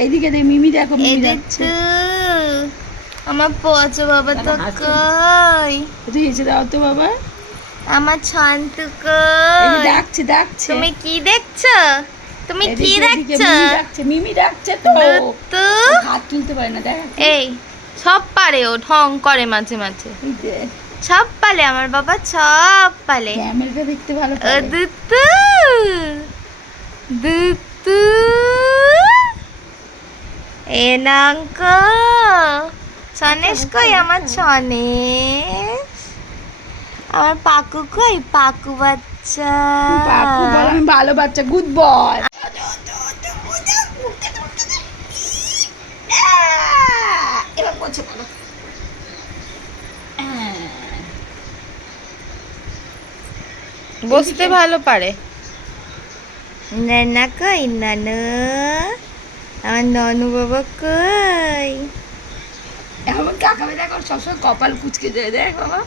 এইদিকে দেখ, মিমি দেখো, মিমি যাচ্ছে। আমার পচো বাবা তো কই? একটু হেসে দাও তো বাবা। আমার ছন্তু এই যে কই? ডাকছে, ডাকছে। তুমি কি দেখছো? তুমি কি এদিকে, এদিকে দেখছো? মিমি ডাকছে, মিমি ডাকছে তো। দুত্তু। ও হাত তুলতে পারে না, দেখ। এই সব পারে, ও ঢং করে মাঝে মাঝে। এই যে সব পালে আমার বাবা, সব পালে। ক্যামেরাটা দেখতে ভালো ও পারে। দুত্তু, দুত্তু, এ নাঙ্ক সনেশ কই? আমার সনেশ, আমার পাকু কই? পাকু বাচ্চা। পাকু বল আমি ভালো বাচ্চা, গুড বয়। এবার বলছে বলো। বসতে ভালো পারে। নানা কই? নানু, আমার ননু বাবা কই? এমন কাকাবে দেখো, সবসময় কপাল কুচকে যায়, দেখ বাবা।